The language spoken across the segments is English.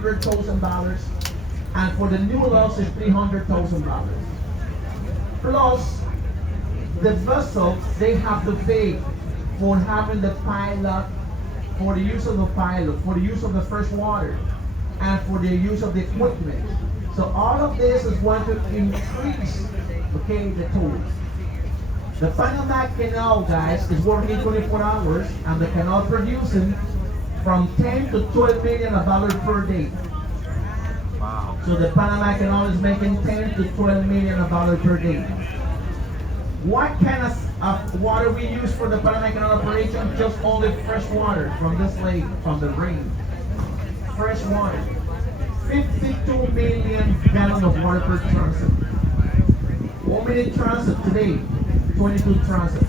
$300,000, and for the new lots is $300,000. Plus, the vessel, they have to pay for having the pilot, for the use of the pilot, for the use of the fresh water, and for the use of the equipment. So all of this is going to increase, okay, the toll. The Panama Canal, guys, is working 24 hours, and the canal producing from 10 to 12 million dollars per day. Wow. So the Panama Canal is making 10 to 12 million dollars per day. What kind of water we use for the Panama Canal operation? Just only fresh water from this lake, from the rain. Fresh water. 52 million gallons of water per transit. 1 minute transit today, 22 transit.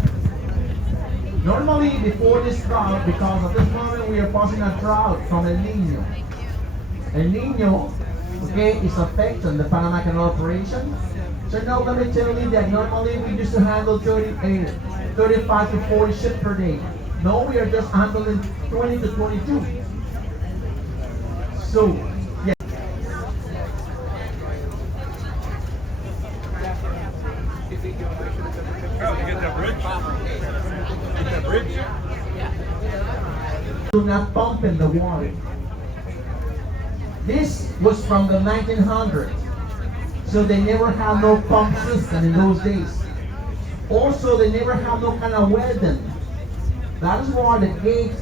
Normally, before this drought, because at this moment we are passing a drought from El Nino. El Nino, okay, is affecting the Panama Canal operation. So now let me tell you that normally we used to handle 35 to 40 ships per day. Now we are just handling 20 to 22. So, yeah. Oh, you get that bridge? Get that bridge? Do not pump in the water. This was from the 1900s. So they never had no pump system in those days. Also, they never had no kind of welding. That is why the gates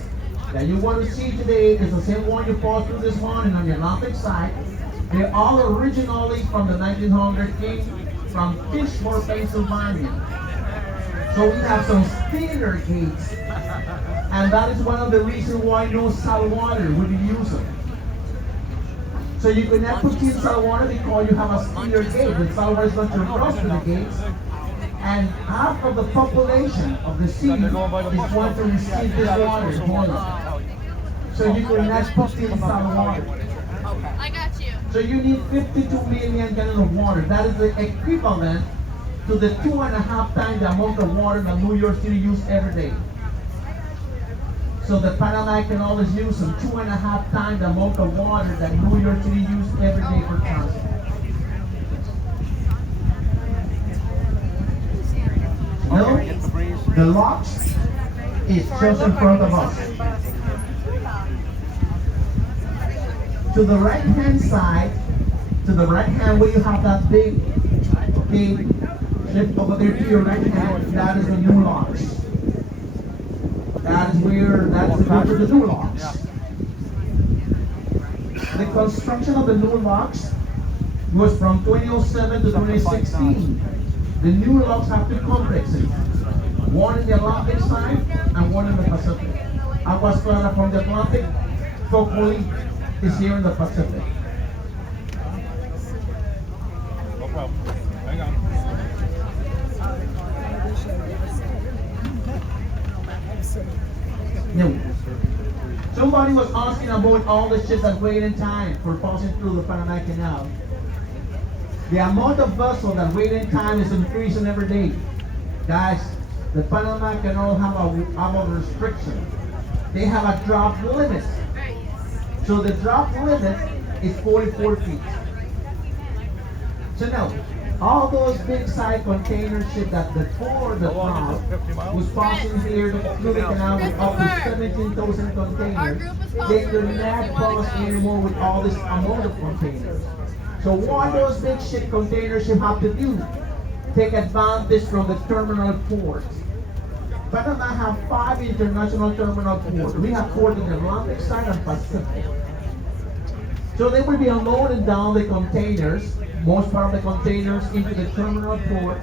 that you want to see today is the same one you pass through this morning on the Atlantic side. They're all originally from the 1900s, came from Fishmore, Pennsylvania. So we have some thinner gates. And that is one of the reasons why no salt water will be used. So you cannot put in salt water because you have a thinner gate. The salt water is going to rush to the gates. And half of the population of the city is going to receive this water. So you cannot put in salt water. I got you. So you need 52 million gallons of water. That is the equivalent to the 2.5 times the amount of water that New York City uses every day. So the Panama Canal is using 2.5 times the amount of water that New York City uses every day per transit. No, the locks is just in front of us. To the right hand side, to the right hand where you have that big, shift over there to your right hand, that is the new locks. That is the new locks. The construction of the new locks was from 2007 to 2016. The new locks have two complexes, one in the Atlantic side and one in the Pacific. Aguas Claras from the Atlantic, Focoli is here in the Pacific. No problem. Hang on. No. Somebody was asking about all the ships that wait in time for passing through the Panama Canal. The amount of vessels that wait in time is increasing every day. Guys, the Panama Canal have a restriction. They have a drop limit. So the drop limit is 44 feet. So now, all those big side container ships that before the drought was passing here through the canal with up to 17,000 containers, they could not pass anymore with all this amount of containers. So what those big ship container ships have to do? Take advantage from the terminal ports. Panama have 5 international terminal ports. We have ports in the Atlantic side and Pacific. So they will be unloading down the containers, most part of the containers, into the terminal port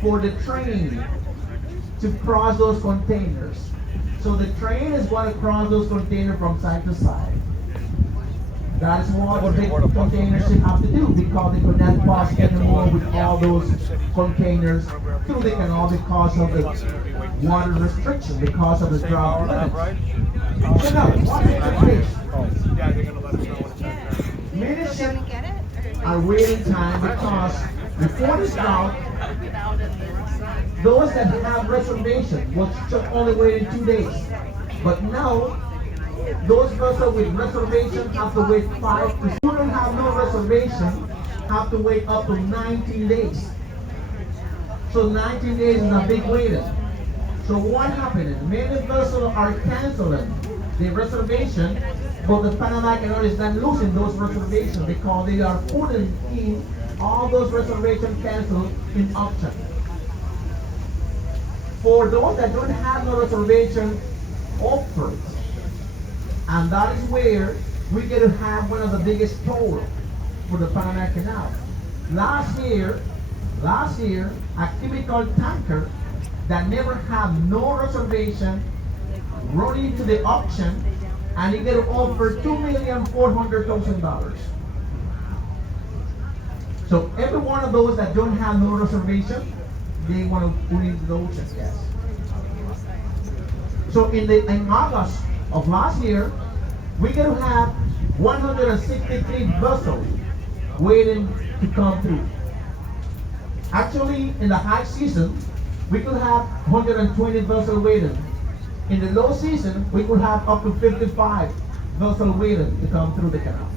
for the train to cross those containers. So the train is going to cross those containers from side to side. That is what the big container ships have to do because they could not pass anymore with all those containers through the canal because of the water restriction, because of the drought limit. So now, what is the fish? Yeah, they're going to let us know when it's done. Many ships are waiting time because before this drought, those that have reservation was just only waiting 2 days. But now, Those vessels with reservation have to wait 5 to 6. Who don't have no reservation have to wait up to 19 days. So 19 days is a big waiting. So what happened? Many vessels are canceling the reservation, but the Panama Canal is not losing those reservations because they are putting in all those reservations canceled in auction. For those that don't have no reservation offered, and that is where we get to have one of the biggest tolls for the Panama Canal. Last year, a chemical tanker that never had no reservation run into the auction and he get offered $2,400,000. So every one of those that don't have no reservation, they want to put into the ocean, yes. So in August of last year, we get to have 163 vessels waiting to come through. Actually, in the high season, we could have 120 vessels waiting. In the low season, we could have up to 55 vessels waiting to come through the canal.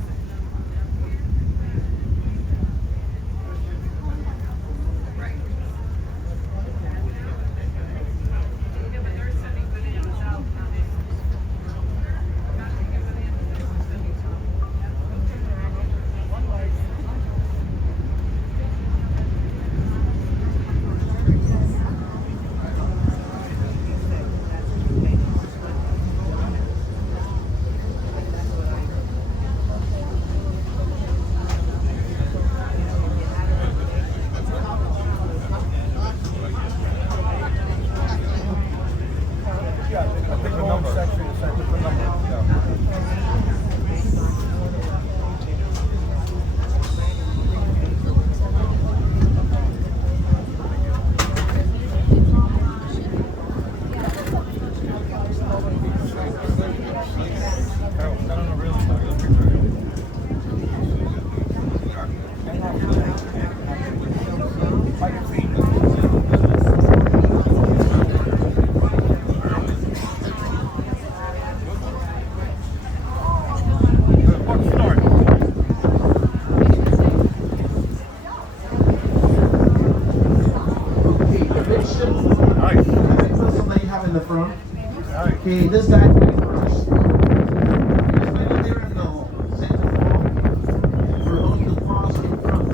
In the front. Okay, this guy first. Just right there in the center wall. For those to pause in front.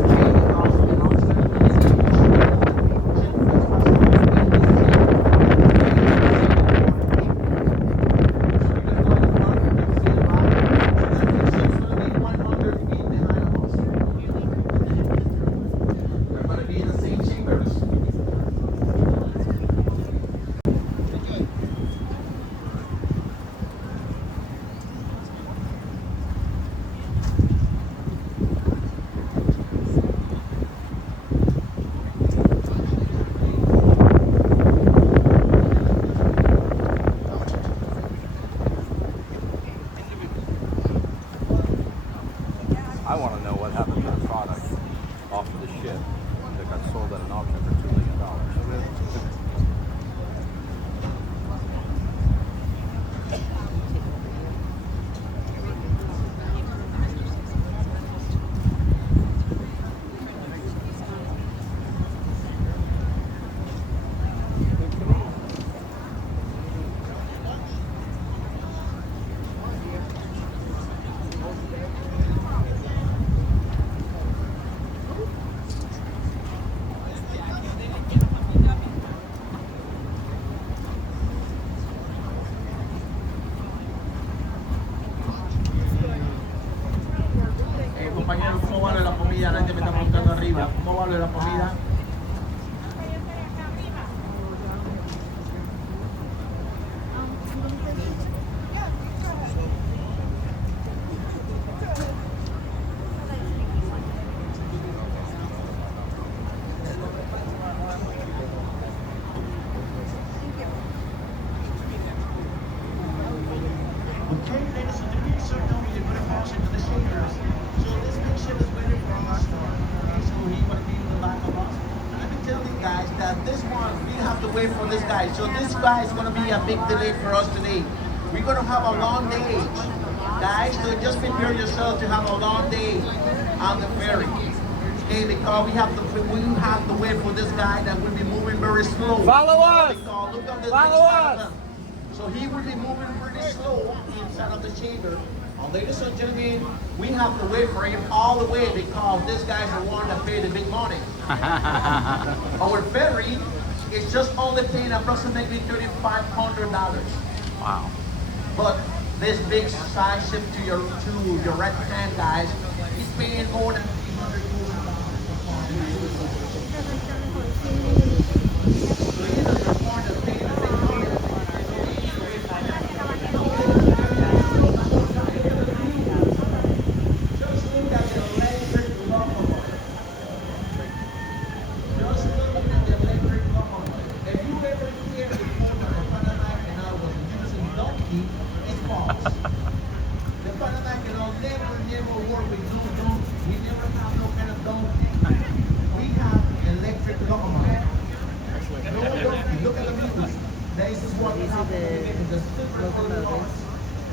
Okay, and also in I want to know what happened to the product off of the ship that got sold at an auction for $2 million. Compañero, ¿cómo vale la comida? La gente me está preguntando arriba. ¿Cómo vale la comida? Okay, ladies and gentlemen, so don't be put a pause into the shakers. So this big ship is waiting for us. Okay, so he's gonna be in the back of us. And let me tell you guys that this one we have to wait for this guy. So this guy is gonna be a big delay for us today. We're gonna have a long day. Guys, so just prepare yourself to have a long day on the ferry. Okay, because we have to wait for this guy that will be moving very slow. Follow us! Because look at the Follow inside of us! them. So he will be moving pretty slow inside of the chamber. Ladies and gentlemen, we have to wait for him all the way because this guy's the one that paid the big money. Our ferry is just only paying approximately $3,500. Wow. But this big size ship to your right hand, guys, is paying more than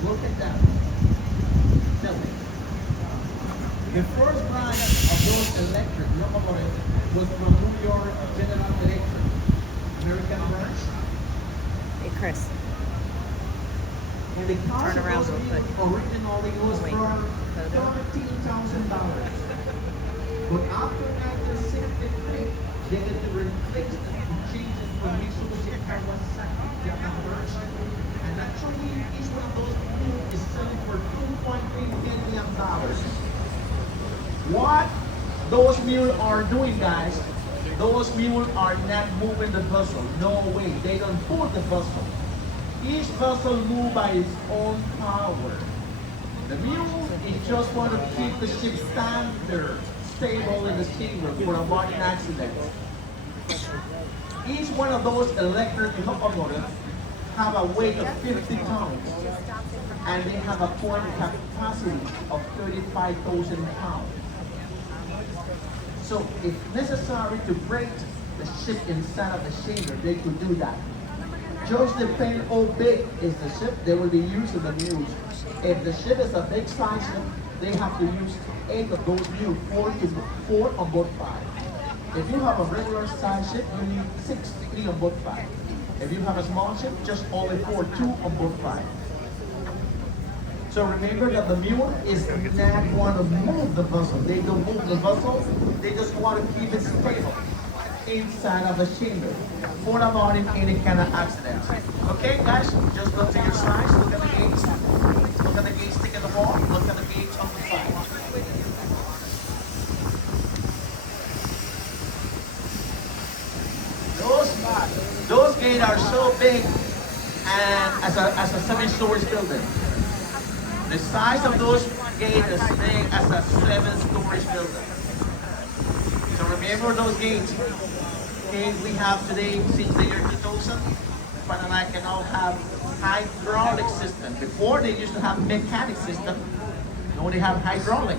look at that. The first line of those electric locomotives was from New York General Electric, American branch. Hey, Chris. And the cost Turn around of those real quick. originally was Wait. for Photo. $13,000. But after 1963, they had to replace the changes from Mitsubishi Kawasaki Japan branch. And actually, each one of those mules is selling for $2.3 million. What those mules are doing, guys, those mules are not moving the vessel. No way. They don't pull the vessel. Each vessel moves by its own power. The mule is just want to keep the ship standard, stable in the chamber for avoiding accidents. Each one of those electric locomotives have a weight of 50 tons, and they have a point capacity of 35,000 pounds. So if necessary to break the ship inside of the chamber, they could do that. Just depending how big is the ship, they will be using the mules. If the ship is a big size ship, they have to use 8 of those mules, 4 on both sides. If you have a regular size ship, you need 6, 3 on both sides. If you have a small ship, just only 4, 2 on both sides. So remember that the mule is not want to move the vessel. They don't move the vessel. They just want to keep it stable inside of the chamber for avoiding any kind of accidents. Okay, guys, just look to your sides. Look at the gates. Look at the gates sticking the wall. Look at the gates on the side. Those gates are so big and as a 7-story building. The size of those gates is big as a 7-story building. So remember those gates. Okay, we have today, since the year 2000, Panama can now have hydraulic system. Before they used to have mechanic system, now they have hydraulic.